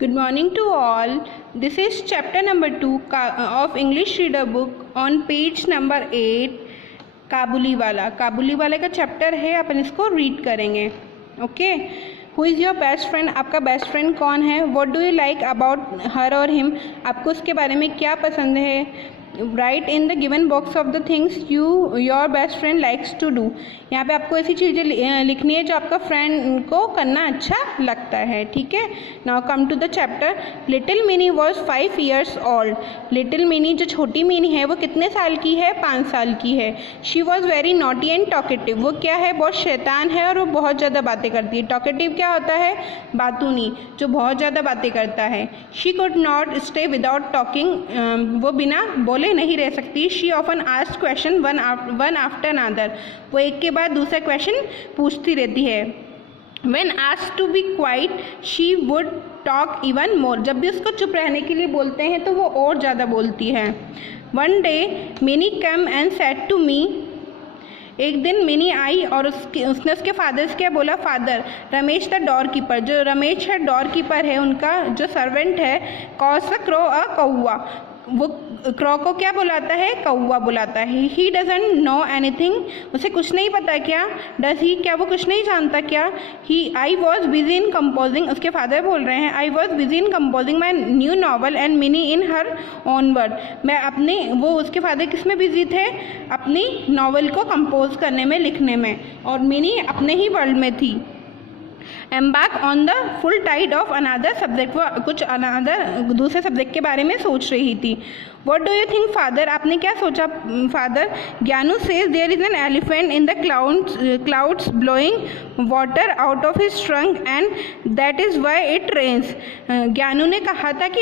Good morning to all. This is chapter number 2 of English reader book on page number 8. Kabuliwala का chapter है, अपन इसको read करेंगे. Okay. Who is your best friend? आपका best friend कौन है? What do you like about her or him? आपको उसके बारे में क्या पसंद है? Write in the given box of the things your best friend likes to do. यहाँ पे आपको ऐसी चीज़ें लिखनी है जो आपका फ्रेंड को करना अच्छा लगता है. ठीक है. Now come to the chapter. Little Mini was 5 years old. Little Mini जो छोटी मिनी है वो कितने साल की है? 5 साल की है. She was very naughty and talkative. वो क्या है? बहुत शैतान है और वो बहुत ज़्यादा बातें करती है. टॉकेटिव क्या होता है? बातूनी, जो बहुत ज़्यादा बातें करता है. She could not stay without talking. वो बिना बोले नहीं रह सकती. She often asked question one after another. वो एक के बाद दूसरा क्वेश्चन पूछती रहती है. When asked to be quiet, she would talk even more. जब भी उसको चुप रहने के लिए बोलते हैं तो वो और ज़्यादा बोलती है. One day, Minnie came and said to me. एक दिन मिनी आई और उसने उसके फादर से क्या बोला? Father, Ramesh the door keeper. जो रमेश है डोर कीपर है, उनका जो सर्वेंट है, कॉल्स द क्रो अ कौवा. वो क्रॉ को क्या बुलाता है? कौवा बुलाता है. He doesn't know anything. उसे कुछ नहीं पता क्या? डज ही, क्या वो कुछ नहीं जानता क्या? He, I was busy in composing. उसके फादर बोल रहे हैं, I was busy in composing my new novel and Mini in her own world. मैं अपनी, वो उसके फादर किस में बिजी थे? अपनी नॉवल को कंपोज करने में, लिखने में, और मिनी अपने ही वर्ल्ड में थी. Embark on the full tide of another subject. वो कुछ अनदर दूसरे सब्जेक्ट के बारे में सोच रही थी. What do you think father? आपने क्या सोचा father? Gyanu says there is an elephant in the clouds blowing water out of his trunk and that is why it rains. Gyanu ने कहा था कि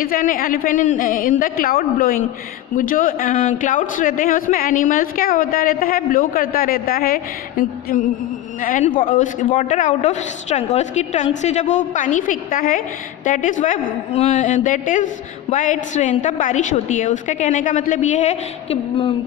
is an elephant in the cloud blowing. जो clouds रहते हैं उसमें एनिमल्स क्या होता रहता है? ब्लो करता रहता है. And water out of trunk, और उसकी ट्रंक से जब वो पानी फेंकता है, that is why it's rain. तब बारिश होती है. उसका कहने का मतलब ये है कि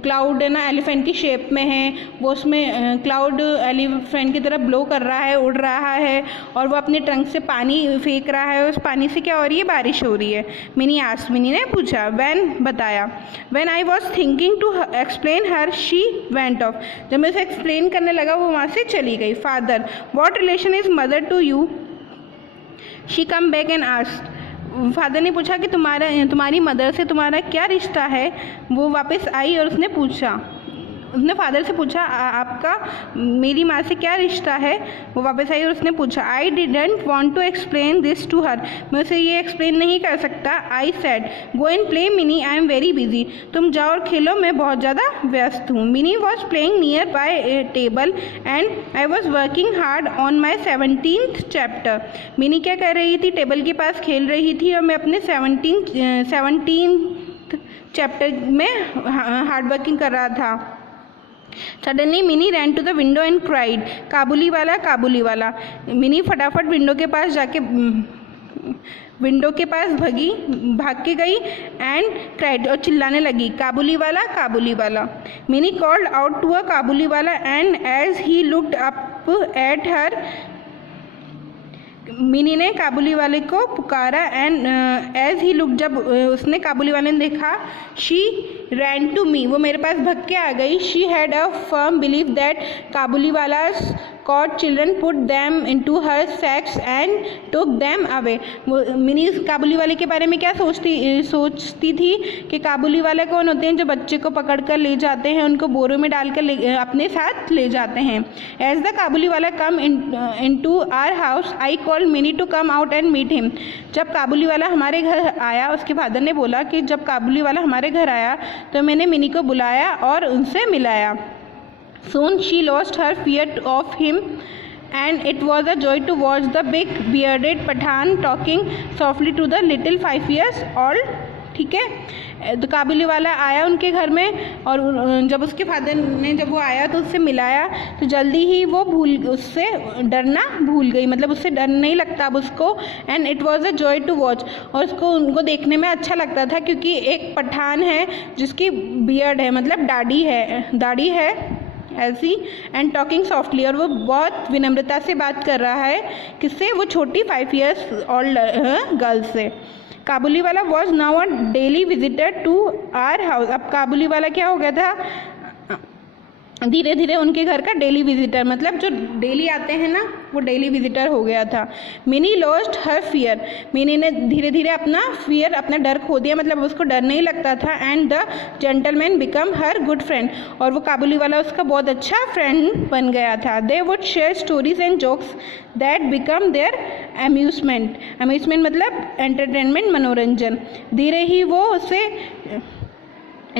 क्लाउड है ना, एलिफेंट की शेप में है. वो उसमें क्लाउड एलिफेंट की तरह ब्लो कर रहा है, उड़ रहा है, और वो अपने ट्रंक से पानी फेंक रहा है. उस पानी से क्या हो रही है? बारिश हो रही है. मिनी ने पूछा. वैन, बताया. When I was thinking to explain her she went off. जब मैं उसे एक्सप्लेन करने लगा वो वहाँ से चली गई. Father, what relation is mother to you? She come back and asked. Father ने पूछा कि तुम्हारी मदर से तुम्हारा क्या रिश्ता है? वो वापस आई और उसने फादर से पूछा, आपका मेरी माँ से क्या रिश्ता है? वो वापस आई और उसने पूछा. I didn't want to explain this to her. मैं उसे ये एक्सप्लेन नहीं कर सकता. I said, go and play Mini, I am very busy. तुम जाओ और खेलो, मैं बहुत ज़्यादा व्यस्त हूँ. Mini was playing near by a table and I was working hard on my 17th chapter. Mini क्या कर रही थी? टेबल के पास खेल रही थी और मैं अपने 17th चैप्टर में हार्ड वर्किंग कर रहा था. Suddenly Mini ran to the window and cried. Kabuliwala. Mini फटाफट विंडो के पास भाग के गई एंड क्राइड, और चिल्लाने लगी, Kabuliwala. Mini called out to a Kabuliwala and as he looked up at her. Mini ने काबुलीवाले को पुकारा एंड एज ही लुक, जब उसने काबुलीवाले ने देखा, शी रैन टू मी. वो मेरे पास भाग के आ गई. She had a firm believe that Kabuliwalas caught children, put them into her sacks and took them away. वो मिनी काबुलीवाले के बारे में क्या सोचती थी कि काबुलीवाला कौन होते हैं? जो बच्चे को पकड़ कर ले जाते हैं, उनको बोरों में डालकर अपने साथ ले जाते हैं. As the Kabuliwala come into our house, I called Minnie to come out and meet him. जब काबुलीवाला हमारे घर आया, उसके फादर ने बोला कि जब काबुलीवाला हमारे घर आया तो मैंने मिनी को बुलाया और उनसे मिलाया. Soon she lost her fear of him and it was a joy to watch the big bearded Pathan talking softly to the little 5 years old. ठीक है. तो काबुलीवाला आया उनके घर में, और जब उसके फादर ने जब वो आया तो उससे मिलाया, तो जल्दी ही वो उससे डरना भूल गई. मतलब उससे डर नहीं लगता अब उसको. And it was a joy to watch. और उनको देखने में अच्छा लगता था क्योंकि एक पठान है जिसकी बियर्ड है, मतलब दाढ़ी है has he and talking softly, और वो बहुत विनम्रता से बात कर रहा है किससे, वो छोटी 5 years ओल्ड गर्ल से। Kabuliwala was now a daily visitor to our house. अब काबुली वाला क्या हो गया था, धीरे धीरे उनके घर का डेली विजिटर, मतलब जो डेली आते हैं ना, वो डेली विजिटर हो गया था। Mini lost her fear, mini ने धीरे धीरे अपना फियर, अपना डर खो दिया, मतलब उसको डर नहीं लगता था। And the gentleman become her good friend, और वो काबुली वाला उसका बहुत अच्छा फ्रेंड बन गया था। They would share stories and jokes that become their amusement, amusement मतलब एंटरटेनमेंट, मनोरंजन। धीरे ही वो उससे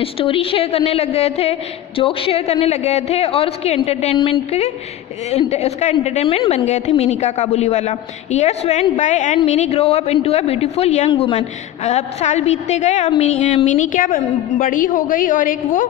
स्टोरी शेयर करने लग गए थे, जोक शेयर करने लग गए थे, और उसके उसका एंटरटेनमेंट बन गए थे मिनी का, काबुली वाला। Years went by and mini grow up into a beautiful young woman. अब साल बीतते गए, अब मिनी क्या बड़ी हो गई और एक वो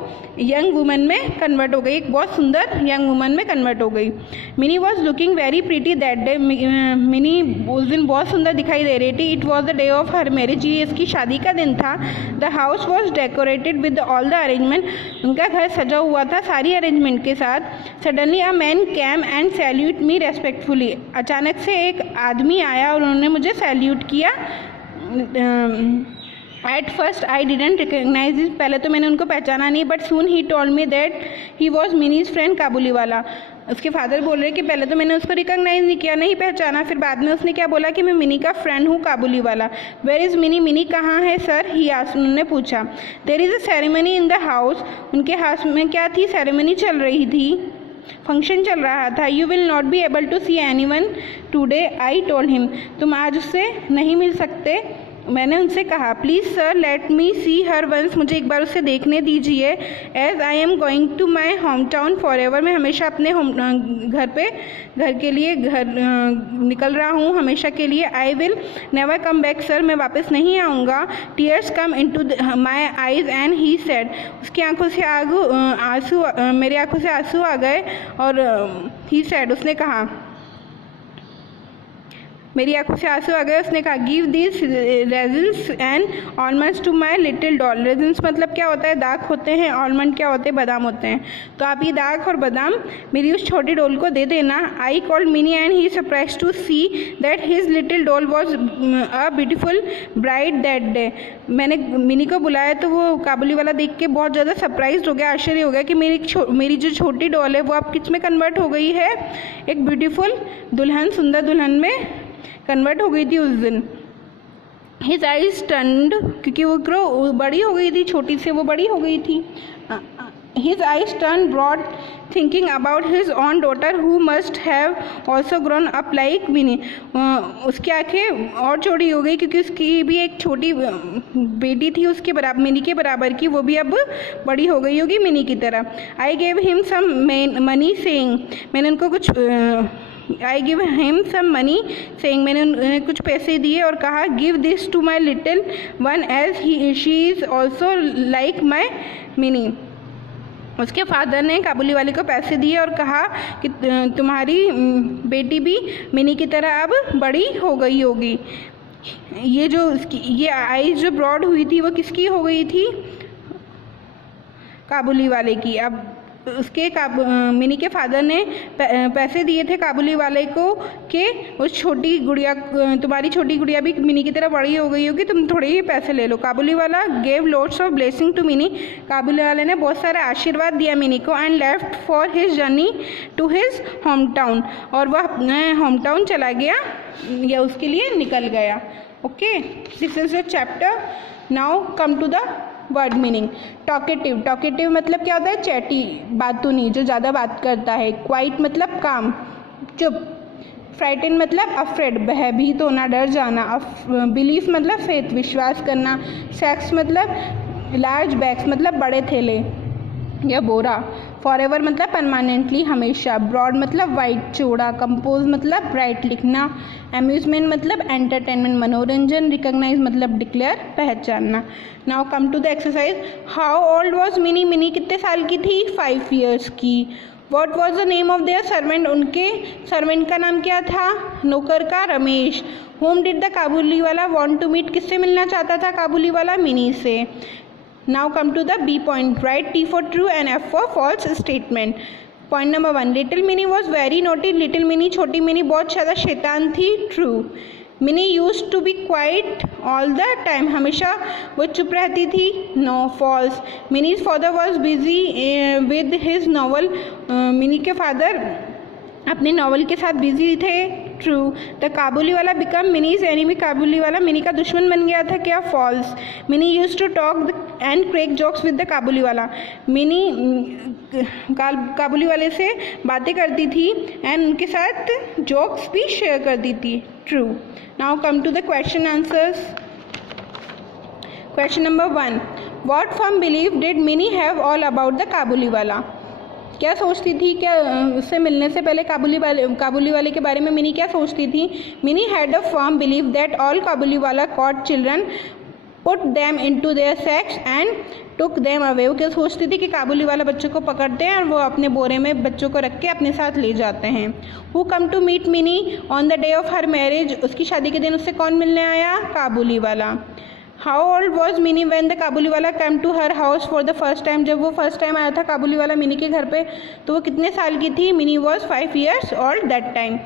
यंग वुमन में कन्वर्ट हो गई, एक बहुत सुंदर यंग वुमन में कन्वर्ट हो गई। Mini was looking very pretty that day, Mini उस दिन बहुत सुंदर दिखाई दे रही थी। It was the day of her marriage, ये इसकी शादी का दिन था। The house was decorated with all the arrangement, उनका घर सजा हुआ था सारी अरेंजमेंट के साथ। Suddenly a man came and salute me respectfully, अचानक से एक आदमी आया और उन्होंने मुझे सैल्यूट किया। At first I didn't recognise this, पहले तो मैंने उनको पहचाना नहीं, but soon he told me that he was Mini's friend Kabuliwala. उसके फादर बोल रहे कि पहले तो मैंने उसको रिकॉग्नाइज नहीं किया, नहीं पहचाना, फिर बाद में उसने क्या बोला कि मैं मिनी का फ्रेंड हूँ, काबुली वाला। वेयर इज़ मिनी, मिनी कहाँ है सर, ही आस्क्ड, उन्होंने पूछा। There is a ceremony in the house, उनके हाउस में क्या थी, सेरेमनी चल रही थी, फंक्शन चल रहा था। You will not be able to see anyone today, I told him, तुम आज उससे नहीं मिल सकते, मैंने उनसे कहा। Please sir let me see her once, मुझे एक बार उसे देखने दीजिए। As I am going to my home town forever, मैं हमेशा अपने घर के लिए निकल रहा हूँ हमेशा के लिए। I will never come back sir, मैं वापस नहीं आऊँगा। Tears come into my eyes and he said, उसकी आंखों से आंसू, मेरी आंखों से आंसू आ गए, और ही सेड, उसने कहा, मेरी आंखों से आंसू आ गए, उसने कहा। Give this raisins and almonds to my little doll, raisins मतलब क्या होता है, दाग होते हैं, ऑलमंड क्या होते हैं, बादाम होते हैं, तो आप ये दाग और बादाम मेरी उस छोटी डॉल को दे देना। I called Mini and he surprise to see that his little doll was a beautiful bride that day, मैंने मिनी को बुलाया तो वो काबुली वाला देख के बहुत ज़्यादा सरप्राइज हो गया, आश्चर्य हो गया कि मेरी जो छोटी डॉल है वो अब किस में कन्वर्ट हो गई है, एक ब्यूटीफुल दुल्हन, सुंदर दुल्हन में कन्वर्ट हो गई थी उस दिन। हिज आइज टर्न्ड, क्योंकि वो बड़ी हो गई थी, छोटी से वो बड़ी हो गई थी। His eyes turn broad thinking about his own daughter who must have also grown up like Mini, उसकी आंखें और चौड़ी हो गई क्योंकि उसकी भी एक छोटी बेटी थी उसके बराबर, मिनी के बराबर की, वो भी अब बड़ी हो गई होगी मिनी की तरह। I gave him some money saying, मैंने उनको कुछ I give him some money saying, मैंने उन्हें कुछ पैसे दिए और कहा, give this to my little one as she is also like my Mini. उसके फादर ने काबुली वाले को पैसे दिए और कहा कि तुम्हारी बेटी भी मिनी की तरह अब बड़ी हो गई होगी। ये जो ये आईज जो ब्रॉड हुई थी वो किसकी हो गई थी, काबुली वाले की। अब उसके मिनी के फादर ने पैसे दिए थे काबुली वाले को कि उस छोटी गुड़िया, तुम्हारी छोटी गुड़िया भी मिनी की तरह बड़ी हो गई होगी, तुम थोड़े ही पैसे ले लो। Kabuliwala gave lots of blessing to Mini, काबुली वाले ने बहुत सारा आशीर्वाद दिया मिनी को। And left for his journey to his home town, और वह अपने होम टाउन चला गया या उसके लिए निकल गया। Okay, this is the chapter. Now come to the word meaning. Talkative, talkative मतलब क्या होता है, चैटी, बातूनी, जो ज़्यादा बात करता है। क्वाइट मतलब काम, चुप। फ्राइटन मतलब अफ्रेड, भयभीत होना, डर जाना। बिलीफ मतलब फेथ, विश्वास करना। सैक्स मतलब लार्ज बैग्स मतलब बड़े थैले या बोरा। फॉरएवर मतलब परमानेंटली, हमेशा। ब्रॉड मतलब वाइड, चौड़ा। कंपोज मतलब ब्राइट, लिखना। अम्यूजमेंट मतलब एंटरटेनमेंट, मनोरंजन। रिकॉग्नाइज मतलब डिक्लेयर, पहचानना। Now come to the exercise. How old was Mini, Mini कितने साल की थी, 5 years की। What was the name of their servant, उनके सर्वेंट का नाम क्या था, नौकर का, Ramesh. Whom did the Kabuliwala want to meet, किससे मिलना चाहता था काबुली वाला, मिनी से। Now come to the B point. Write T for true and F for false statement. Point number 1, little Mini was very naughty, little Mini छोटी मिनी बहुत ज़्यादा शैतान थी, true. Mini use to be quiet all the time, हमेशा वो चुप रहती थी, no, false. Mini's father was busy with his novel, Mini के फादर अपने नॉवल के साथ बिजी थे, ट्रू। द काबुली वाला बिकम मिनीज एनिमी, काबुली वाला मिनी का दुश्मन बन गया था, क्या, false. Mini use to talk and crack jokes with the Kabuliwala, Mini काबुली वाले से बातें करती थी एंड उनके साथ जोक्स भी शेयर करती थी, true. Now come to the question answers. Question number 1, what firm belief did Mini have all about the Kabuliwala, क्या सोचती थी, क्या उससे मिलने से पहले काबुली वाले के बारे में मिनी क्या सोचती थी। Mini had a firm believe that all Kabuliwala caught children put them into their sacks and took them away, वो क्या सोचती थी कि काबुली वाला बच्चों को पकड़ते हैं और वो अपने बोरे में बच्चों को रख के अपने साथ ले जाते हैं। Who come to meet Mini on the day of her marriage, उसकी शादी के दिन उससे कौन मिलने आया, Kabuliwala. How old was Mini when the Kabuliwala come to her house for the first time, जब वो फर्स्ट टाइम आया था काबुली वाला मिनी के घर पे तो वो कितने साल की थी, Mini was 5 years old that time.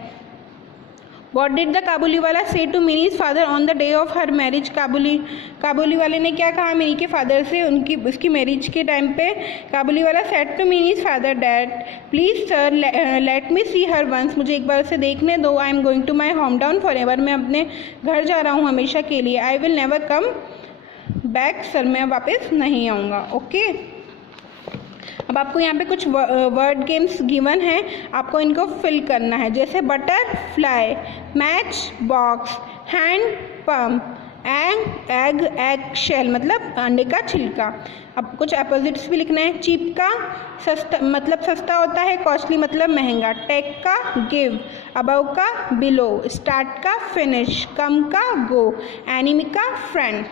What did the Kabuliwala say to Mini's father on the day of her marriage, काबुली वाले ने क्या कहा मिनी के फादर से उसकी मैरिज के टाइम पे। Kabuliwala said to Mini's father dad please sir let me see her once, मुझे एक बार उसे देखने दो। I am going to my home town forever, मैं अपने घर जा रहा हूँ हमेशा के लिए। I will never come back, sir मैं वापस नहीं आऊँगा, ओके। अब आपको यहाँ पे कुछ वर्ड गेम्स गिवन हैं, आपको इनको फिल करना है, जैसे butterfly, match box, hand pump, egg egg shell मतलब अंडे का छिलका। अब कुछ अपोजिट्स भी लिखना है, चीप का सस्ता मतलब सस्ता होता है, कॉस्टली मतलब महंगा, टेक का गिव, अबव का बिलो, स्टार्ट का फिनिश, कम का गो, एनिमी का friend.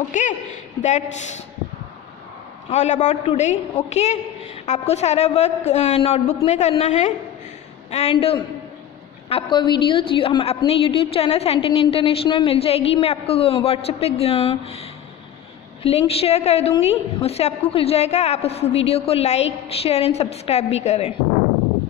Okay, that's all about today, okay. आपको सारा वर्क नोटबुक में करना है एंड आपको वीडियोस हम अपने यूट्यूब चैनल सेंटेन इंटरनेशनल में मिल जाएगी, मैं आपको व्हाट्सएप पे लिंक शेयर कर दूँगी, उससे आपको खुल जाएगा। आप उस वीडियो को लाइक शेयर एंड सब्सक्राइब भी करें।